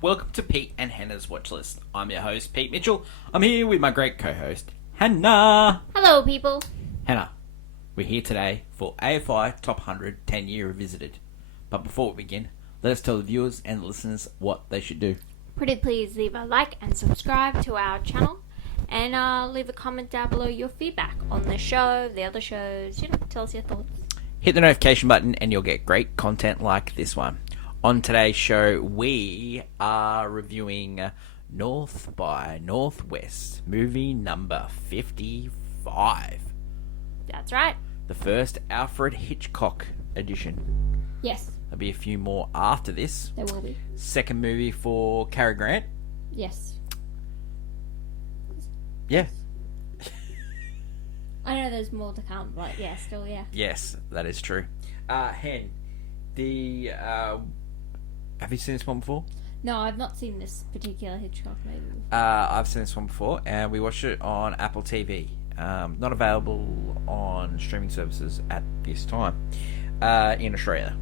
Welcome to Pete and Hannah's Watch List. I'm your host, Pete Mitchell. I'm here with my great co-host, Hannah. Hello, people. Hannah, we're here today for AFI Top 100 10-Year Revisited. But before we begin, let us tell the viewers and listeners what they should do. Pretty please leave a like and subscribe to our channel. And leave a comment down below your feedback on the show, the other shows. Tell us your thoughts. Hit the notification button and you'll get great content like this one. On today's show, we are reviewing North by Northwest, movie number 55. That's right. The first Alfred Hitchcock edition. Yes, There'll be a few more after this. there will be. Second movie for Cary Grant. Yes. Yeah. I know there's more to come, but yeah, still, yeah. Yes, that is true. Hen, have you seen this one before? No, I've not seen this particular Hitchcock movie. I've seen this one before, and we watched it on Apple TV. Not available on streaming services at this time in Australia.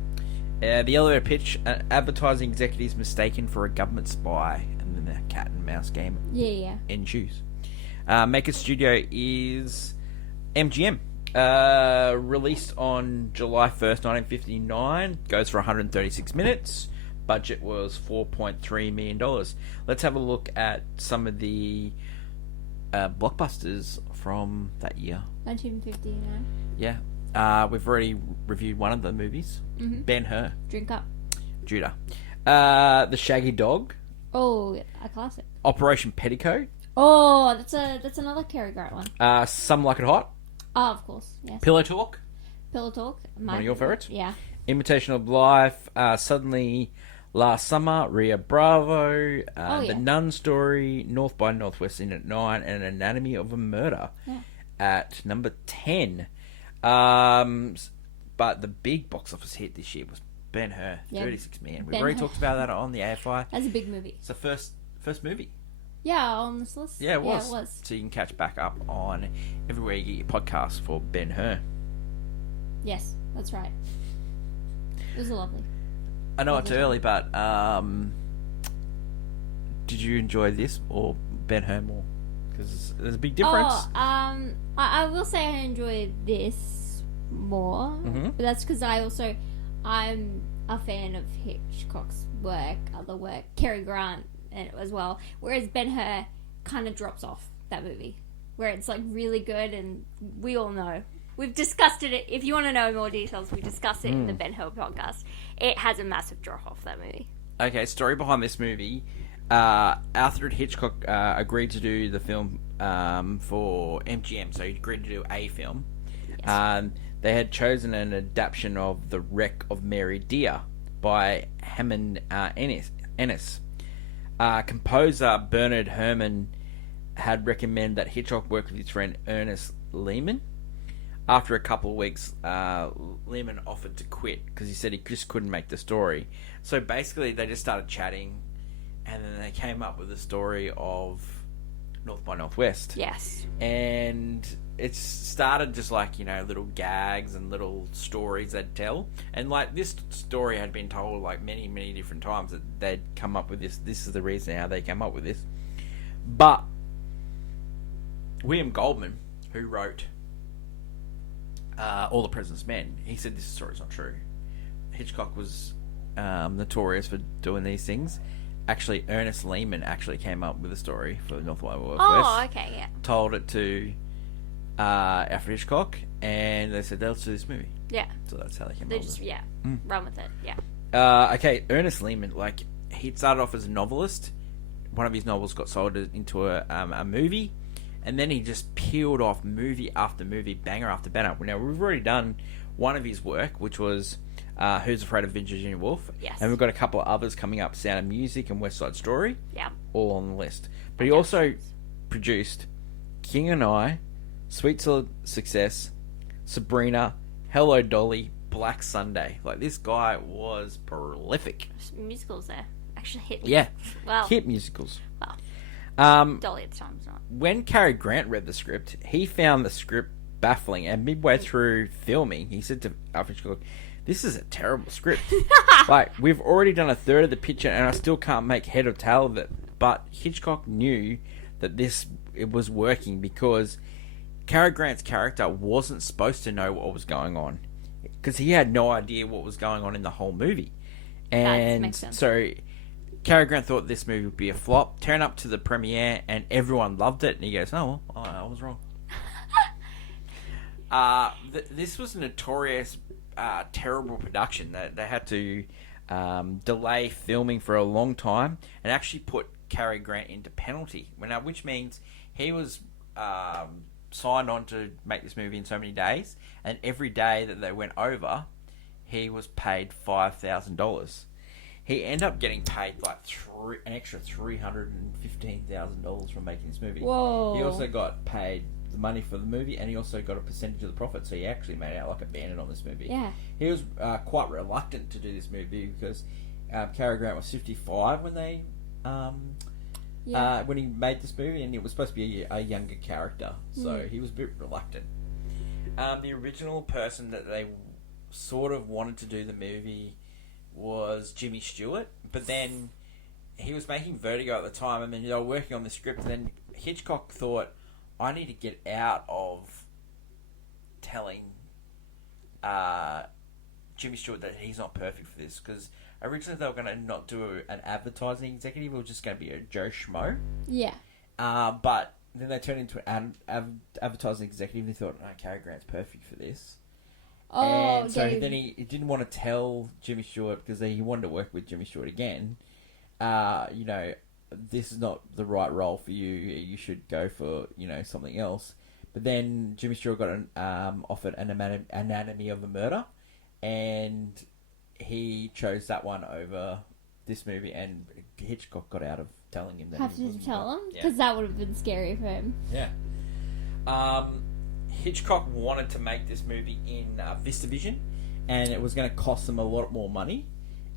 The elevator pitch: advertising executives mistaken for a government spy, and then the cat and mouse game ensues. Maker studio is MGM. Released on July 1st, 1959. Goes for 136 minutes. Budget was $4.3 million. Let's have a look at some of the blockbusters from that year. 1959. Yeah. We've already reviewed one of the movies. Mm-hmm. Ben-Hur. Drink up. Judah. The Shaggy Dog. Oh, a classic. Operation Petticoat. Oh, that's another Cary Grant one. Some Like It Hot. Oh, of course. Yes. Pillow Talk. Pillow Talk. One of your favourites? Yeah. Imitation of Life. Suddenly Last Summer. Rio Bravo. The Nun Story. North by Northwest in at 9. And Anatomy of a Murder at number 10. But the big box office hit this year was Ben-Hur. 36 million. We've already talked about that on the AFI. That's a big movie. It's the first movie. Yeah, on this list. Yeah, it was. Yeah, it was. So you can catch back up on everywhere you get your podcast for Ben-Hur. Yes, that's right. It was lovely. I know it's early, but did you enjoy this or Ben-Hur more? Because there's a big difference. Oh, I will say I enjoyed this more, but that's because I'm a fan of Hitchcock's work, other work, Cary Grant as well. Whereas Ben-Hur kind of drops off that movie, where it's like really good, and we all know. We've discussed it. If you want to know more details, we discussed it in the Ben-Hur podcast. It has a massive drop off, that movie. Okay, story behind this movie. Alfred Hitchcock agreed to do the film for MGM, so he agreed to do a film. Yes. They had chosen an adaptation of The Wreck of Mary Dear by Hammond Ennis. Composer Bernard Herrmann had recommended that Hitchcock work with his friend Ernest Lehman. After a couple of weeks, Lehman offered to quit because he said he just couldn't make the story. So basically, they just started chatting, and then they came up with the story of North by Northwest. Yes. And it started just like, little gags and little stories they'd tell. And like this story had been told like many, many different times that they'd come up with this. This is the reason how they came up with this. But William Goldman, who wrote All the President's Men, he said this story's not true. Hitchcock was notorious for doing these things. Actually, Ernest Lehman actually came up with a story for North by Northwest. Oh, okay, yeah. Told it to Alfred Hitchcock, and they said, let's do this movie. Yeah. So that's how they came up with it. Run with it, yeah. Okay, Ernest Lehman, he started off as a novelist. One of his novels got sold into a movie, and then he just peeled off movie after movie, banger after banger. Now, we've already done one of his work, which was Who's Afraid of Virginia Woolf? Yes. And we've got a couple of others coming up, Sound of Music and West Side Story. Yeah. All on the list. But he also produced King and I, Sweet Success, Sabrina, Hello Dolly, Black Sunday. This guy was prolific. Musicals there. Actually hit. Yeah. Well. Hit musicals. Well. Dolly at the time was not. When Cary Grant read the script, he found the script baffling, and midway through filming, he said to Alfred Hitchcock, this is a terrible script. Like, we've already done a third of the picture, and I still can't make head or tail of it. But Hitchcock knew that it was working because Cary Grant's character wasn't supposed to know what was going on because he had no idea what was going on in the whole movie. And makes sense. so Cary Grant thought this movie would be a flop, turned up to the premiere, and everyone loved it. And he goes, "Oh, well, I was wrong." This was a notorious, terrible production. They had to delay filming for a long time and actually put Cary Grant into penalty, which means he was signed on to make this movie in so many days, and every day that they went over, he was paid $5,000. He ended up getting paid like an extra $315,000 from making this movie. Whoa! He also got paid the money for the movie, and he also got a percentage of the profit. So he actually made out like a bandit on this movie. Yeah. He was quite reluctant to do this movie because Cary Grant was 55 when they when he made this movie, and it was supposed to be a younger character, so he was a bit reluctant. The original person that they sort of wanted to do the movie was Jimmy Stewart, but then he was making Vertigo at the time. I mean, they were working on the script, and then Hitchcock thought, I need to get out of telling Jimmy Stewart that he's not perfect for this, because originally they were going to not do an advertising executive, it was just going to be a Joe Schmo. Yeah. But then they turned into an advertising executive, and they thought, no, Cary Grant's perfect for this. Oh, and so then he didn't want to tell Jimmy Stewart, because he wanted to work with Jimmy Stewart again. This is not the right role for you. You should go for something else. But then Jimmy Stewart got offered an Anatomy of a Murder, and he chose that one over this movie. And Hitchcock got out of telling him that. Have to tell him because that would have been scary for him. Yeah. Hitchcock wanted to make this movie in VistaVision, and it was going to cost them a lot more money,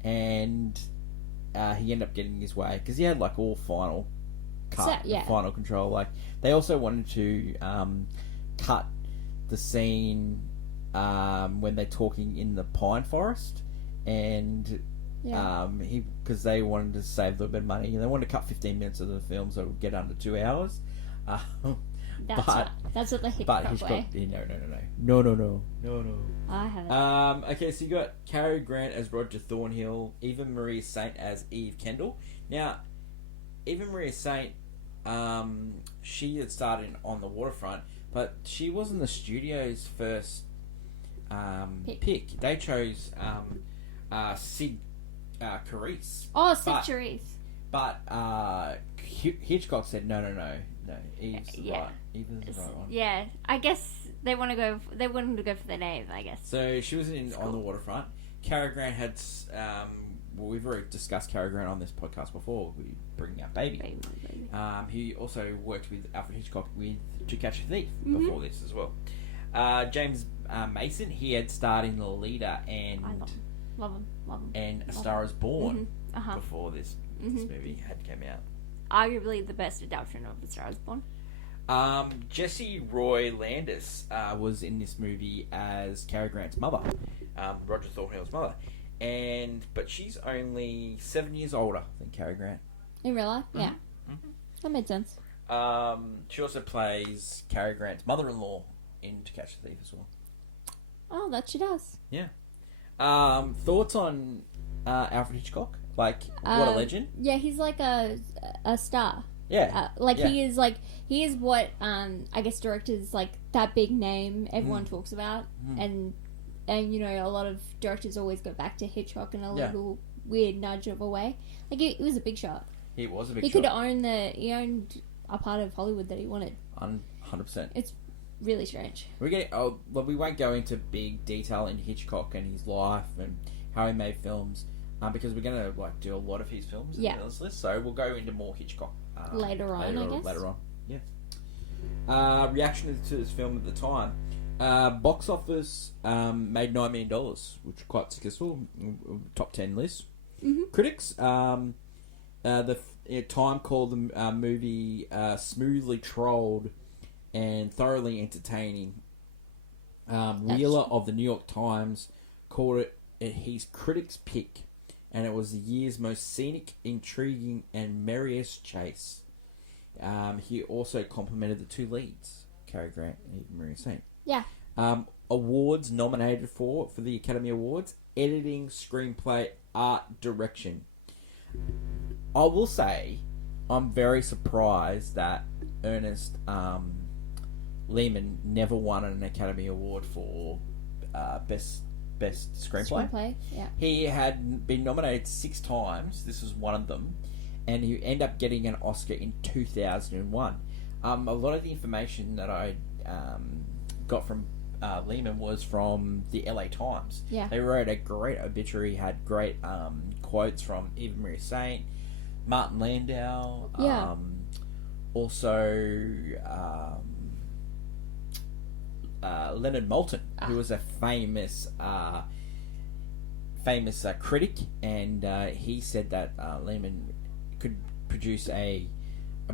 and he ended up getting his way because he had like all final cut, final control. Like they also wanted to cut the scene when they're talking in the pine forest, and because they wanted to save a little bit of money, and they wanted to cut 15 minutes of the film so it would get under 2 hours. That's what the Hitchcock way. No. I haven't. Okay, so you got Cary Grant as Roger Thornhill, Eva Marie Saint as Eve Kendall. Now, Eva Marie Saint, she had started On the Waterfront, but she wasn't the studio's first pick. They chose Sid Charisse. Oh, Sid Charisse. But Hitchcock said no. Eve's the right one. Yeah, I guess they wanted to go for the name, I guess. So she was On the Waterfront. Cary Grant had we've already discussed Cary Grant on this podcast before. We bring out Baby. He also worked with Alfred Hitchcock with To Catch a Thief before this as well. James Mason, he had starred in The Leader and love him. And A Star Is Born before this movie had come out. Arguably the best adaptation of The Star Is Born. Jessie Roy Landis was in this movie as Cary Grant's mother, Roger Thornhill's mother, but she's only 7 years older than Cary Grant. In real life, yeah, that made sense. She also plays Cary Grant's mother-in-law in To Catch a Thief as well. Oh, that she does. Yeah. Thoughts on Alfred Hitchcock? Like, what a legend. Yeah, he's like a star. Yeah. He is what I guess directors like that big name everyone talks about, and a lot of directors always go back to Hitchcock in a little weird nudge of a way. Like he was a big shot. He was a big shot. He owned a part of Hollywood that he wanted. 100%. It's really strange. We won't go into big detail in Hitchcock and his life and how he made films. Because we're going to do a lot of his films in this list, so we'll go into more Hitchcock later on, I guess. Later on, yeah. Reaction to this film at the time. Box office made $9 million, which was quite successful. Top 10 list. Critics, the Time called the movie true. Smoothly trolled and thoroughly entertaining. Wheeler of the New York Times called it his critics' pick, and it was the year's most scenic, intriguing, and merriest chase. He also complimented the two leads, Cary Grant and Maria Saint. Yeah. Awards nominated for the Academy Awards: editing, screenplay, art direction. I will say, I'm very surprised that Ernest Lehman never won an Academy Award for best screenplay. Yeah. He had been nominated 6 times. This was one of them, and he ended up getting an Oscar in 2001. A lot of the information that I got from Lehman was from the LA Times. Yeah. They wrote a great obituary, had great quotes from Eva Marie Saint, Martin Landau, Yeah. also Leonard Maltin, who was a famous critic, and he said that Lehman could produce a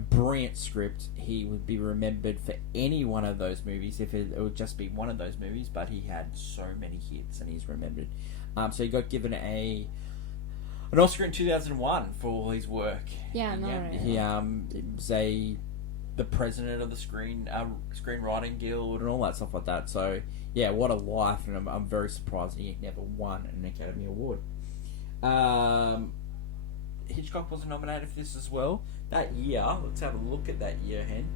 brilliant script. He would be remembered for any one of those movies if it would just be one of those movies, but he had so many hits and he's remembered. So he got given an Oscar in 2001 for all his work. Yeah, no, He was the president of the Screenwriting Guild and all that stuff like that. So yeah, what a life, and I'm very surprised he never won an Academy Award. Hitchcock was nominated for this as well. That year, let's have a look at that year, Hen.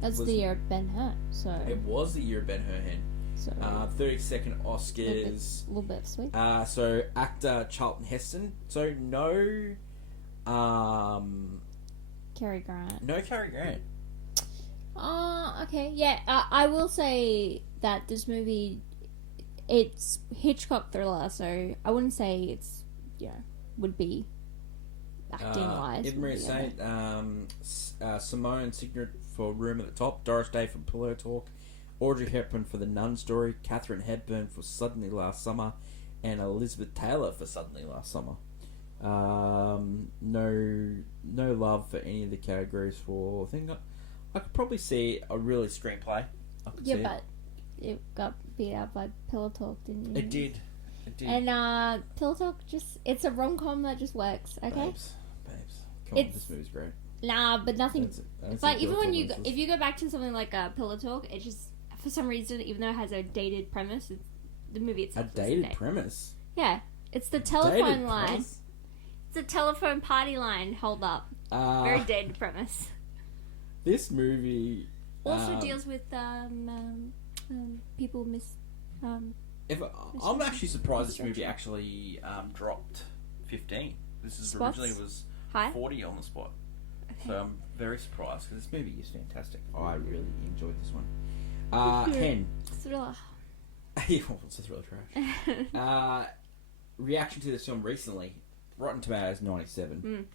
That's the year of Ben-Hur, so... It was the year of Ben-Hur, Hen. So 32nd Oscars. A little bit sweet. So actor Charlton Heston. So no... Cary Grant. No Cary Grant. Okay. Yeah, I will say that this movie, it's Hitchcock thriller, so I wouldn't say it's, would be acting-wise. Eva Marie Saint, Simone Signet for Room at the Top, Doris Day for Pillow Talk, Audrey Hepburn for The Nun Story, Katharine Hepburn for Suddenly Last Summer, and Elizabeth Taylor for Suddenly Last Summer. No love for any of the categories for... I think I could probably see a really screenplay. But it got beat out by Pillow Talk, didn't it? It did. And Pillow Talk it's a rom-com that just works, okay? Babes. Come on, this movie's great. Nah, but nothing... That's but even when if you go back to something like Pillow Talk, it just, for some reason, even though it has a dated premise, the movie itself a dated premise? Yeah. It's the telephone line. It's a telephone party line. Hold up. Very dated premise. This movie also deals with people I'm actually surprised this movie actually dropped 15. This is originally was high? 40 on the spot. Okay. So I'm very surprised because this movie is fantastic. I really enjoyed this one. Hen. Thriller. It's a thriller trash. Reaction to this film recently. Rotten Tomatoes 97.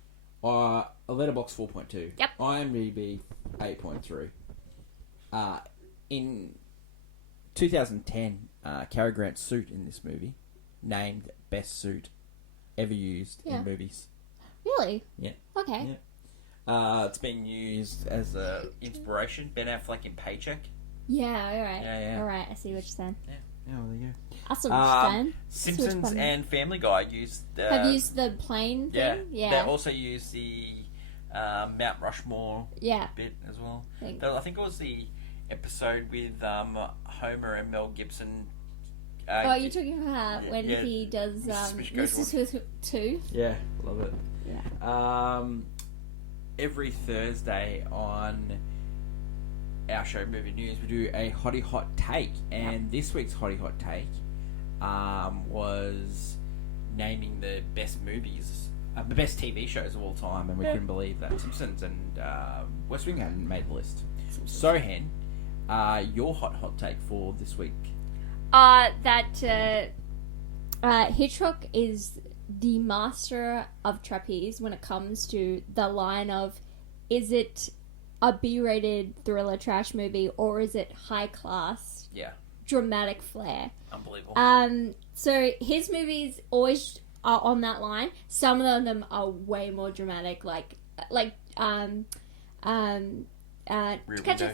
A Letterboxd 4.2. Yep. IMDb 8.3. In 2010, Cary Grant's suit in this movie named best suit ever used in movies. Really? Yeah. Okay. Yeah. It's been used as a inspiration. Ben Affleck in Paycheck. Yeah. All right. Yeah. All right. I see what you're saying. Yeah. Yeah, well, there you go. I see what you're saying. Simpsons and Family Guy used... have used the plane thing? Yeah. They also used the Mount Rushmore bit as well. I think it was the episode with Homer and Mel Gibson. You're talking about when he does Mrs. Smith 2? Yeah, love it. Yeah. Every Thursday on... our show Movie News, we do a Hottie Hot Take, and this week's Hottie Hot Take was naming the best movies, the best TV shows of all time, and we couldn't believe that Simpsons and West Wing hadn't made the list. So, Hen, your hot take for this week? That Hitchcock is the master of trapeze when it comes to the line of, is it a B-rated thriller trash movie, or is it high class, dramatic flair? Unbelievable. So his movies always are on that line. Some of them are way more dramatic, like Catch a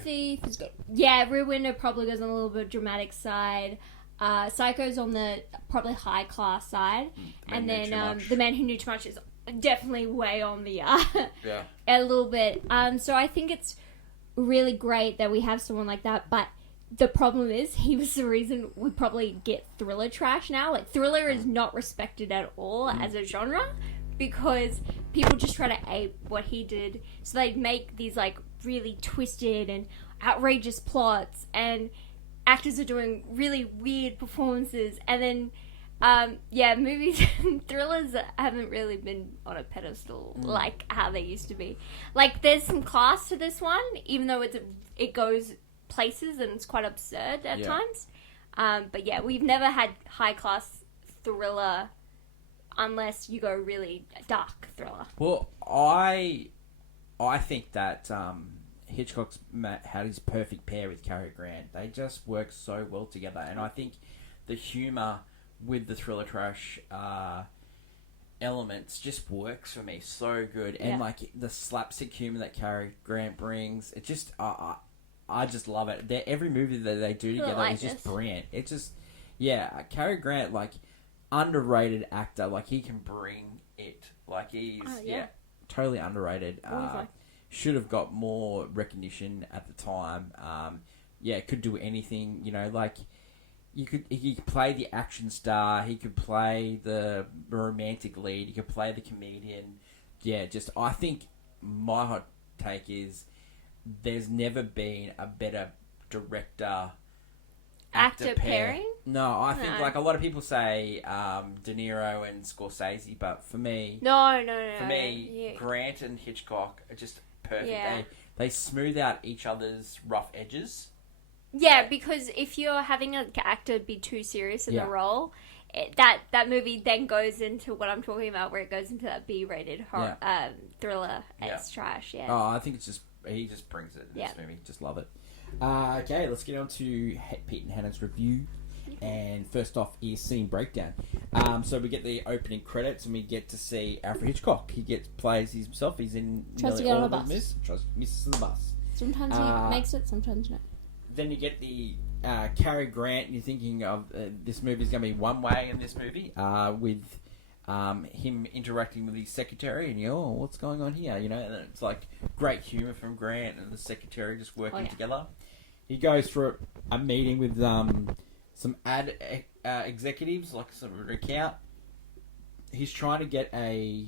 Thief is good. Yeah, Rear Window probably goes on a little bit dramatic side. Psycho's on the probably high class side, and then The Man Who Knew Too Much is definitely way on the a little bit. So I think it's really great that we have someone like that, but the problem is he was the reason we probably get thriller trash now. Like, thriller is not respected at all as a genre because people just try to ape what he did. So they make these like really twisted and outrageous plots, and actors are doing really weird performances, and then movies and thrillers haven't really been on a pedestal like how they used to be. Like, there's some class to this one, even though it goes places and it's quite absurd at times. But yeah, we've never had high class thriller unless you go really dark thriller. Well, I think that Hitchcock's had his perfect pair with Cary Grant. They just work so well together, and I think the humour with the thriller trash elements just works for me so good. And like the slapstick humour that Cary Grant brings, it just I just love it. Every movie that they do together is just brilliant. It's just Cary Grant, like, underrated actor. Like, he can bring it. Like, he's totally underrated. Should have got more recognition at the time. Could do anything, you know, like he could play the action star, he could play the romantic lead, he could play the comedian. I think my hot take is there's never been a better director actor pairing. No, I think like a lot of people say De Niro and Scorsese, but for me, no. For me, Grant and Hitchcock are just perfect. Yeah. They smooth out each other's rough edges. Yeah, because if you're having an actor be too serious in the role, that movie then goes into what I'm talking about, where it goes into that B-rated horror thriller. It's trash. Yeah. Oh, I think it's just he just brings it in this movie. Just love it. Okay, let's get on to Pete and Hannah's review. And first off is scene breakdown. So we get the opening credits and we get to see Alfred Hitchcock. He plays himself. He's in nearly all of his misses the bus. Sometimes he makes it, sometimes not. Then you get the Cary Grant. And you're thinking of this movie's going to be one way in this movie with him interacting with his secretary, and what's going on here? You know, and it's like great humour from Grant and the secretary just working together. He goes for a meeting with some ad executives, like some account. He's trying to get a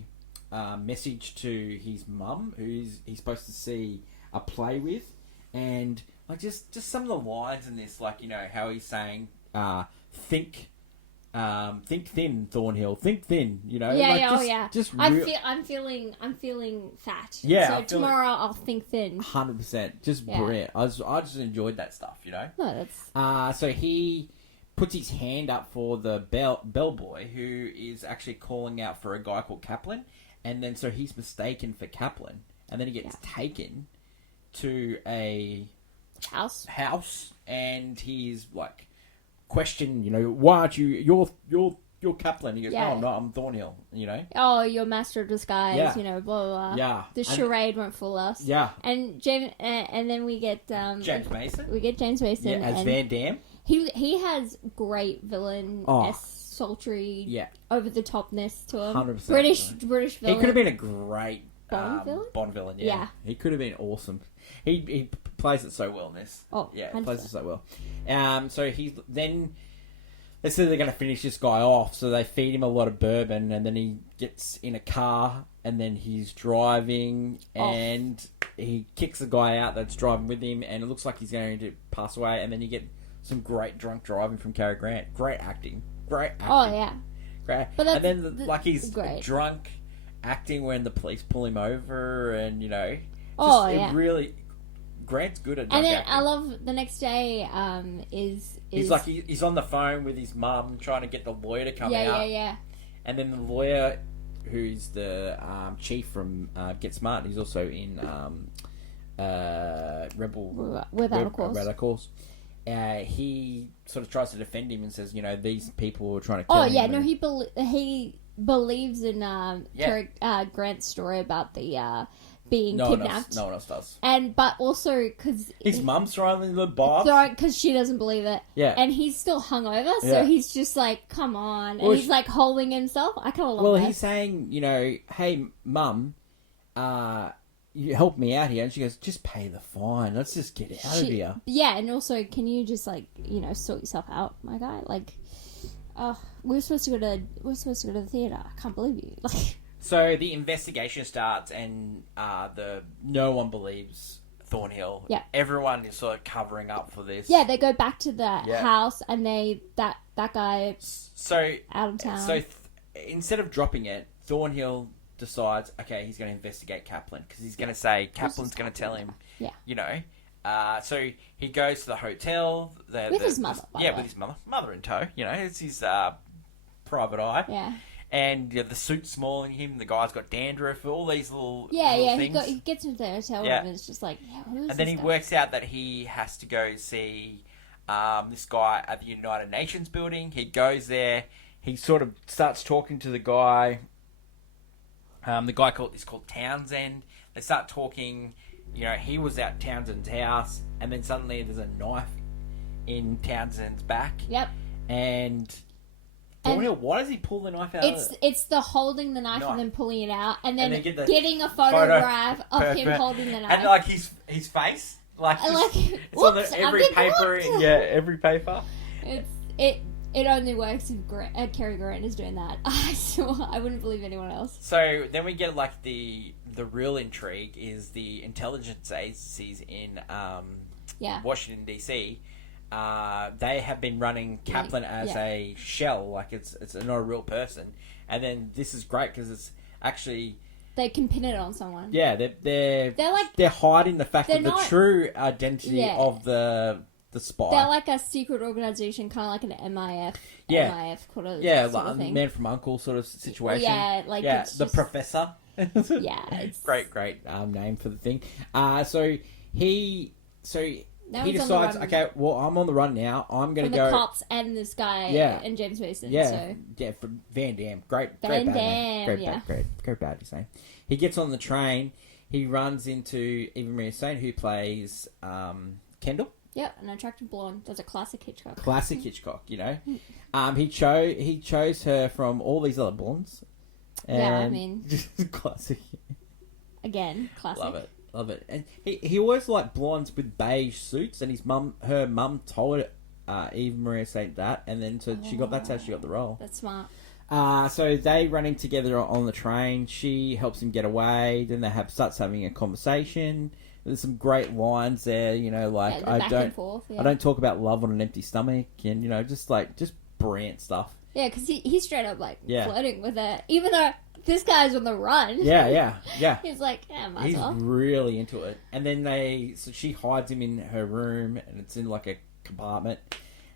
message to his mum, who he's supposed to see a play with, and like just some of the lines in this, like, you know, how he's saying, think thin, Thornhill. Think thin. You know. Just I'm feeling fat. Yeah. So tomorrow I'll think thin. 100%. Just brilliant. I just enjoyed that stuff. You know. Oh, that's. So he puts his hand up for the bellboy, who is actually calling out for a guy called Kaplan, and then so he's mistaken for Kaplan, and then he gets taken to a house, and he's like, question, you know, why aren't you're Kaplan? He goes, oh no, I'm Thornhill, you know. Oh, you're master of disguise, you know, blah blah blah. Yeah. The charade won't fool us. Yeah. And and then we get James Mason. We get James Mason as Van Damme. He has great villain sultry over the topness to him. 100%. British villain. He could have been a great Bond villain. Yeah. He could have been awesome. He plays it so well in this. Oh, yeah, he plays it so well. So he's then. Let's say they're going to finish this guy off, so they feed him a lot of bourbon, and then he gets in a car, and then he's driving, and he kicks the guy out that's driving with him, and it looks like he's going to pass away, and then you get some great drunk driving from Cary Grant. Great acting. Oh, yeah. Great. And then, he's drunk acting when the police pull him over, and, you know... It really... Grant's good at drunk acting. And then I love the next day is... He's on the phone with his mum trying to get the lawyer to come out. Yeah. And then the lawyer, who's the chief from Get Smart, he's also in Rebel... Without a Cause. He sort of tries to defend him and says, you know, these people were trying to kill him. He believes in Grant's story about the being kidnapped. No one else does. But also because His mum's throwing in the bath. Because she doesn't believe it. Yeah. And he's still hungover, so Yeah. he's just like, come on. And Well, he's like holding himself. I kind of love that. Well, he's saying, hey, mum, you help me out here. And she goes, just pay the fine. Let's just get out of here. Yeah, and also, can you just sort yourself out, my guy? We're supposed to go to the theater. I can't believe you. So the investigation starts, and no one believes Thornhill. Yeah. Everyone is sort of covering up for this. Yeah, they go back to the house, and that guy out of town. So instead of dropping it, Thornhill decides, okay, he's going to investigate Kaplan, because he's going to say Kaplan's going to tell him. Yeah. So he goes to the hotel with his mother. With his mother in tow. It's his private eye. Yeah. And the suit's smaller than him. The guy's got dandruff. All these little things. He gets into the hotel room, and it's just like, who is and then this he guy? works out that he has to go see this guy at the United Nations building. He goes there. He sort of starts talking to the guy. The guy is called Townsend. They start talking. He was at Townsend's house, and then suddenly there's a knife in Townsend's back. Yep. And Thornhill, why does he pull the knife out? It's the holding the knife and then pulling it out, and then get getting a photograph of him holding the knife. And his face, it's on every paper. Every paper. It only works if Cary Grant is doing that. I wouldn't believe anyone else. So then we get the real intrigue is the intelligence agencies in Washington DC. They have been running Kaplan as a shell, it's not a real person. And then this is great because it's actually they can pin it on someone. Yeah, they're hiding the fact of the true identity of the spy. They're like a secret organization, kind of like an MIF. Yeah, MIF sort of thing. Man from Uncle sort of situation. It's the professor. It's great name for the thing. So he decides, okay, well, I'm on the run now. I'm going to go. The cops and this guy and James Mason. Yeah, for Van Damme. Great bad name. Great bad name. He gets on the train. He runs into Eva Marie Saint, who plays Kendall. Yep, an attractive blonde. That's a classic Hitchcock. He chose her from all these other blondes. And classic. Again, classic. Love it. And he always liked blondes with beige suits, and her mum told Eva Marie Saint that, and then that's how she got the role. That's smart. So they run in together on the train. She helps him get away. Then they starts having a conversation. There's some great lines there, I don't talk about love on an empty stomach, and just brilliant stuff. Yeah, because he's straight up flirting with her, even though this guy's on the run. Yeah. He's like, might he's as well. really into it. And then she hides him in her room, and it's in a compartment.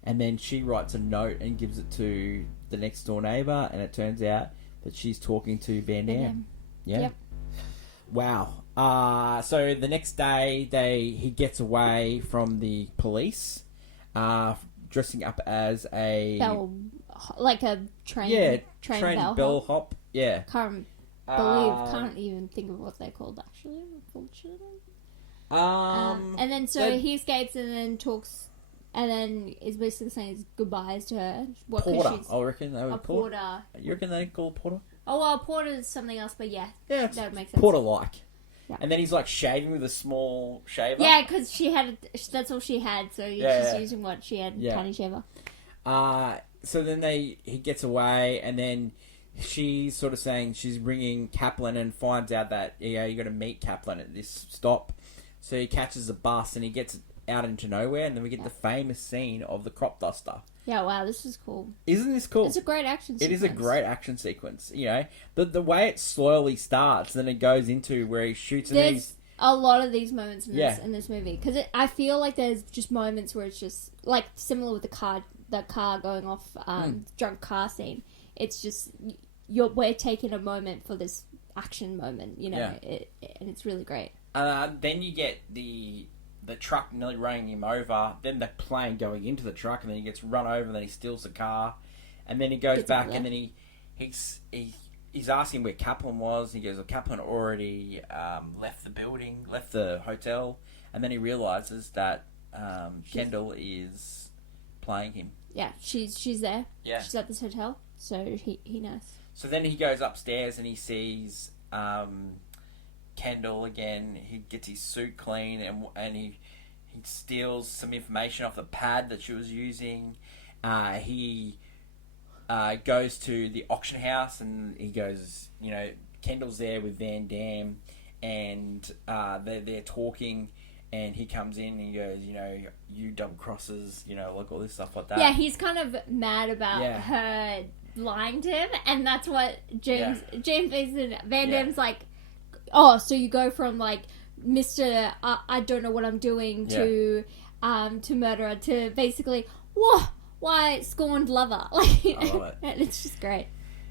And then she writes a note and gives it to the next door neighbor, and it turns out that she's talking to Van Damme. Yeah. Yep. Wow. So the next day, he gets away from the police, dressing up as a train bellhop. Yeah. Can't even think of what they're called actually. Unfortunately. And then he escapes and then talks, and then is basically saying his goodbyes to her. Porter. I reckon they would Porter. You reckon they call it Porter? Oh well, Porter is something else, but that would make sense. Porter-like. Yeah. And then he's shaving with a small shaver. Yeah, because that's all she had, so he's just using what she had, tiny shaver. So then he gets away, and then she's sort of saying she's ringing Kaplan and finds out that you got to meet Kaplan at this stop. So he catches a bus and he gets out into nowhere, and then we get the famous scene of the crop duster. Yeah, wow, this is cool. Isn't this cool? It's a great action sequence. It is a great action sequence. The way it slowly starts, then it goes into where he shoots. There's a lot of these moments in this movie, because I feel like there's just moments where it's just similar with the car going off, drunk car scene. It's just we're taking a moment for this action moment, and it's really great. Then you get the truck nearly running him over, then the plane going into the truck, and then he gets run over, and then he steals the car, and then he goes back, and then he he's asking where Kaplan was. He goes, well, Kaplan already left the building, left the hotel, and then he realizes that Kendall is playing him. Yeah, she's there. Yeah. She's at this hotel, so he knows. So then he goes upstairs and he sees Kendall again. He gets his suit clean and he steals some information off the pad that she was using. He goes to the auction house and he goes, Kendall's there with Van Damme and they're talking. And he comes in and he goes, you double crosses, like all this stuff like that. Yeah, he's kind of mad about her lying to him, and that's what James and Van Damme's like, oh, so you go from like Mr. I don't know what I'm doing to murderer to basically, why scorned lover? Like, I love it. And it's just great.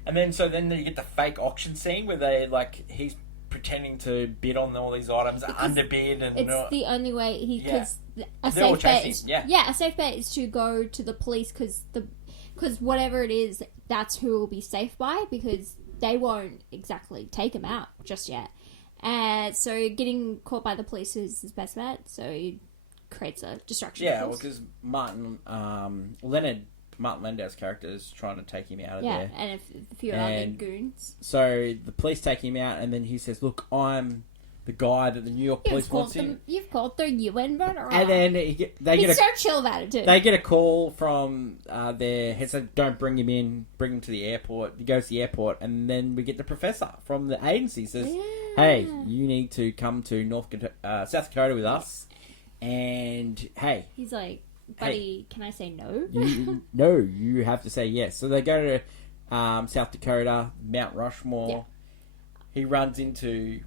And then you get the fake auction scene where they he's pretending to bid on all these items, underbid, and it's the only way because a they're all safe bet chasing, is a safe bet is to go to the police because whatever it is, that's who will be safe by, because they won't exactly take him out just yet. And so getting caught by the police is his best bet. So he creates a distraction. Yeah, because Martin Landau's character is trying to take him out of there. Yeah, and a few other goons. So the police take him out, and then he says, "Look, I'm the guy that the New York police wants you." You've called the UN murderer. And then he's so chill about it too. They get a call from their head, said, "Don't bring him in. Bring him to the airport." He goes to the airport, and then we get the professor from the agency says, "Hey, you need to come to South Dakota with us." And hey, he's like, buddy, can I say no? No, you have to say yes. So they go to South Dakota, Mount Rushmore. Yeah. He runs into...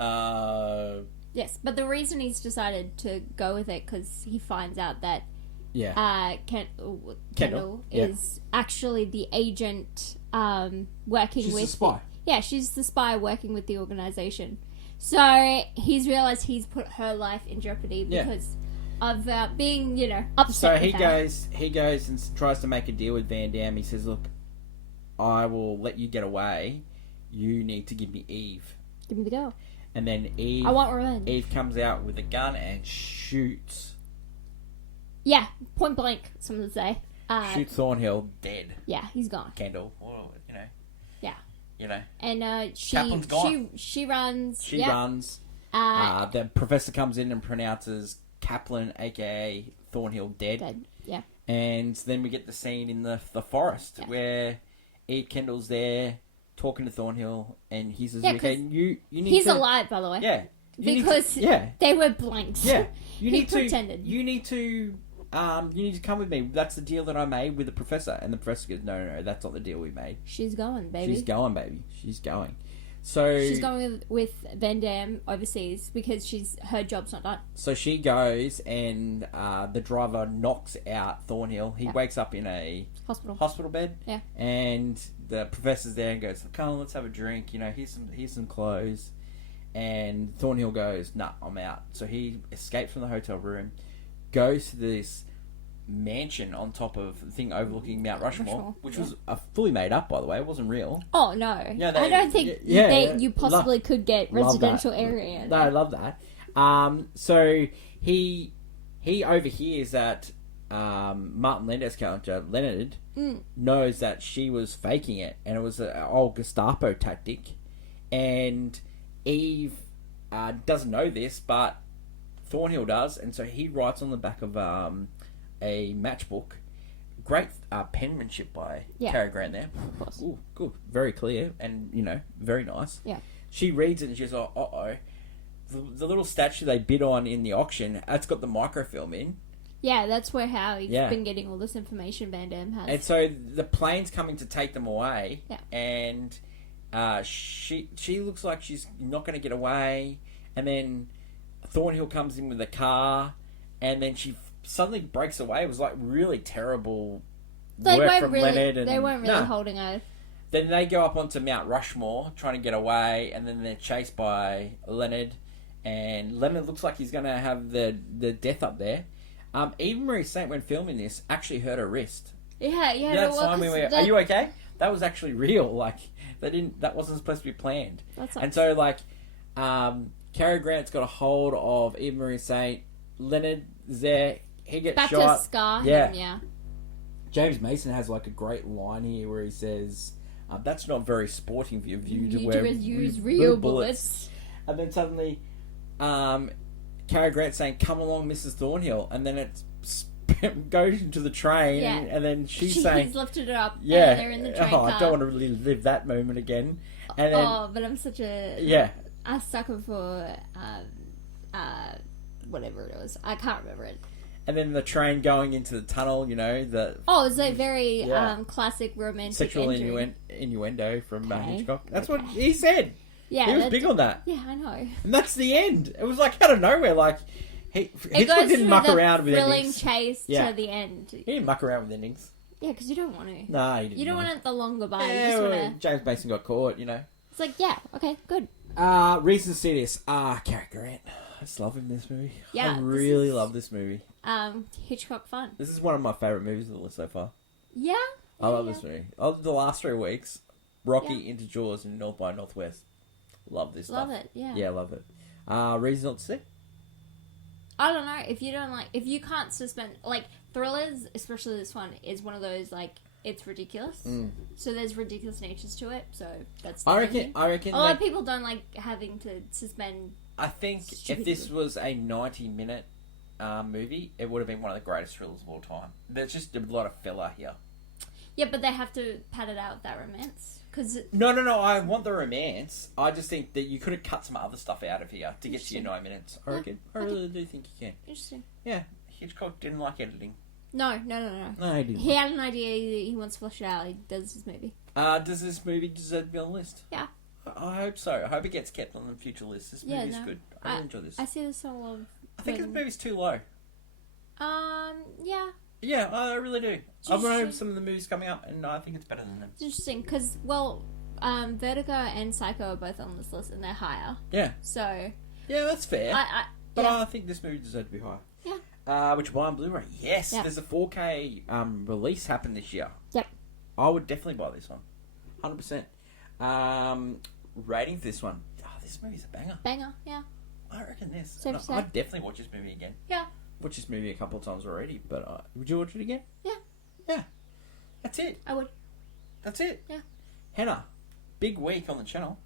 yes, but the reason he's decided to go with it, because he finds out that Kendall is actually the agent working with... She's the spy. She's the spy working with the organization. So he's realized he's put her life in jeopardy because... of being, upset. So he goes and tries to make a deal with Van Damme. He says, "Look, I will let you get away. You need to give me Eve. Give me the girl." And then Eve, I want revenge. Eve comes out with a gun and shoots. Yeah, point blank. Some would say. Shoots Thornhill dead. Yeah, he's gone. Kendall, Yeah. And Kaplan's gone. she runs. She runs. The professor comes in and pronounces Kaplan, aka Thornhill, dead. Yeah. And then we get the scene in the forest where Eve Kendall's there talking to Thornhill, and he says, "Okay, you need he's to..." alive, by the way. Yeah. Because they were blanks. Yeah. He pretended. You need to come with me. That's the deal that I made with the professor. And the professor goes, no, that's not the deal we made. She's going, baby. She's going, baby. She's going. So she's going with Van Damme overseas because her job's not done. So she goes, and the driver knocks out Thornhill. He wakes up in a hospital bed. Yeah. And the professor's there and goes, "Come on, let's have a drink. Here's some clothes." And Thornhill goes, "Nah, I'm out." So he escapes from the hotel room, goes to this mansion on top of the thing overlooking Mount Rushmore, which was fully made up, by the way. It wasn't real. Oh no, I don't think you possibly could get residential area. No, I love that. So he overhears that Martin Landau's character Leonard knows that she was faking it, and it was an old Gestapo tactic. And Eve doesn't know this, but Thornhill does, and so he writes on the back of a matchbook. Great penmanship by Cary Grant there. Of course. Ooh, good. Very clear and, very nice. Yeah. She reads it and she's like, uh-oh. The little statue they bid on in the auction, that's got the microfilm in. Yeah, that's how he's been getting all this information Van Damme has. And so the plane's coming to take them away. Yeah. And she looks like she's not going to get away. And then Thornhill comes in with a car. And then she suddenly breaks away. It was like really terrible work from Leonard. And, they weren't really holding oath. Then they go up onto Mount Rushmore trying to get away, and then they're chased by Leonard. And Leonard looks like he's going to have the death up there. Eva Marie Saint, when filming this, actually hurt her wrist. Yeah. Are you okay? That was actually real. Like, That wasn't supposed to be planned. That sucks. And so, like, Cary Grant's got a hold of Eva Marie Saint. Leonard is there. He gets Back shot. to Scar. Yeah. Yeah. James Mason has like a great line here where he says, "That's not very sporting of you to wear use real bullets." And then suddenly, Cary Grant saying, "Come along, Mrs. Thornhill," and then it goes into the train, Yeah. and then she's saying, "He's lifted it up." "Yeah, and they're in the train car. I don't want to really live that moment again." And then, but I'm such a sucker for whatever it was. I can't remember it. And then the train going into the tunnel, it's a very classic romantic sexual innuendo from Hitchcock. That's what he said. Yeah, he was big on that. Yeah, I know. And that's the end. It was like out of nowhere. Like Hitchcock didn't muck around with endings. Thrilling chase to the end. He didn't muck around with endings. Yeah, because you don't want to. No, you didn't. You don't want it the longer bite. Yeah, you just want to... James Mason got caught. It's like, okay, good. Reason to see this. Cary Grant. I just love him in this movie. Yeah, I really love this movie. Hitchcock fun. This is one of my favourite movies on the list so far. Yeah. I love this movie. Of the last 3 weeks, Rocky, Into Jaws, and North by Northwest. Love this stuff. Love it, yeah. Yeah, love it. Reason not to see? I don't know. If you can't suspend, like, thrillers, especially this one, is one of those, like, it's ridiculous. So there's ridiculous natures to it. So that's the I reckon a lot of people don't like having to suspend. I think if this was a 90-minute movie, it would have been one of the greatest thrillers of all time. There's just a lot of filler here. Yeah, but they have to pad it out with that romance. No, I want the romance. I just think that you could have cut some other stuff out of here to get to your 9 minutes. I reckon. I really do think you can. Interesting. Yeah, Hitchcock didn't like editing. No. No, he didn't. He had an idea he wants to flesh it out. He does this movie. Does this movie deserve to be on the list? Yeah. I hope so. I hope it gets kept on the future list. This movie's good. I really enjoy this. I see this all of... I think this movie's too low. Yeah. Yeah, I really do. I've read some of the movies coming up, and I think it's better than them. It's interesting, because, Vertigo and Psycho are both on this list, and they're higher. Yeah. So... Yeah, that's fair. I think this movie deserves to be higher. Yeah. Which buy on Blu-ray? Yes, there's a 4K release happened this year. Yep. I would definitely buy this one. 100%. Rating for this one. Oh, this movie's a banger. Banger, yeah. I reckon this. Safe to say. I'd definitely watch this movie again. Yeah. Watched this movie a couple of times already, but would you watch it again? Yeah. Yeah. That's it. I would. That's it. Yeah. Hannah, big week on the channel.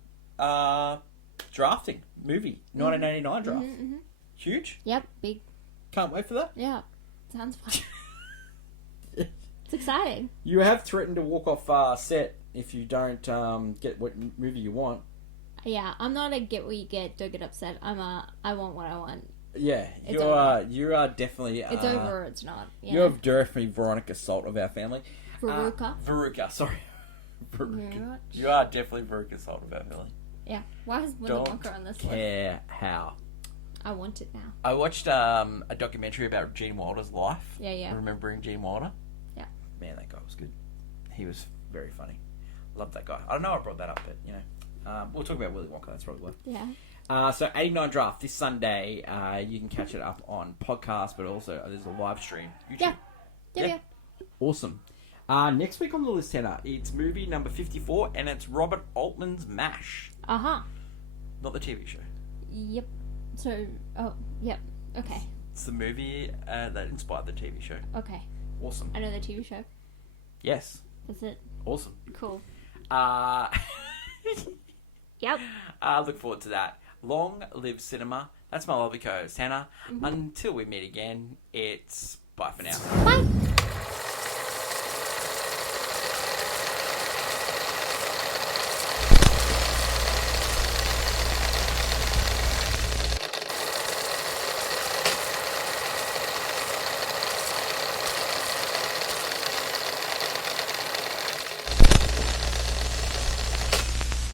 Drafting. Movie. 1989 draft. Mm-hmm. Huge. Yep, big. Can't wait for that. Yeah. Sounds fun. It's exciting. You have threatened to walk off set if you don't get what movie you want. Yeah, I'm not a get what you get, don't get upset. I want what I want. Yeah, you are definitely... it's over or it's not. You have definitely Veronica Salt of our family. Veruca. Sorry. Veruca. You are definitely Veruca Salt of our family. Yeah. Why is Willy Wonka on this list? Care how. I want it now. I watched a documentary about Gene Wilder's life. Yeah. Remembering Gene Wilder. Yeah. Man, that guy was good. He was very funny. Love that guy. I don't know I brought that up, but, we'll talk about Willy Wonka. That's probably why. Yeah. So 89 Draft this Sunday. You can catch it up on podcast, but also there's a live stream. YouTube. Yeah. Awesome. Next week on the list, Hannah, it's movie number 54, and it's Robert Altman's MASH. Uh-huh. Not the TV show. Yep. So, yep. Okay. It's the movie that inspired the TV show. Okay. Awesome. I know the TV show. Yes. That's it. Awesome. Cool. Yep. I look forward to that. Long live cinema. That's my lovely co-host, Hannah. Mm-hmm. Until we meet again, it's bye for now. Bye.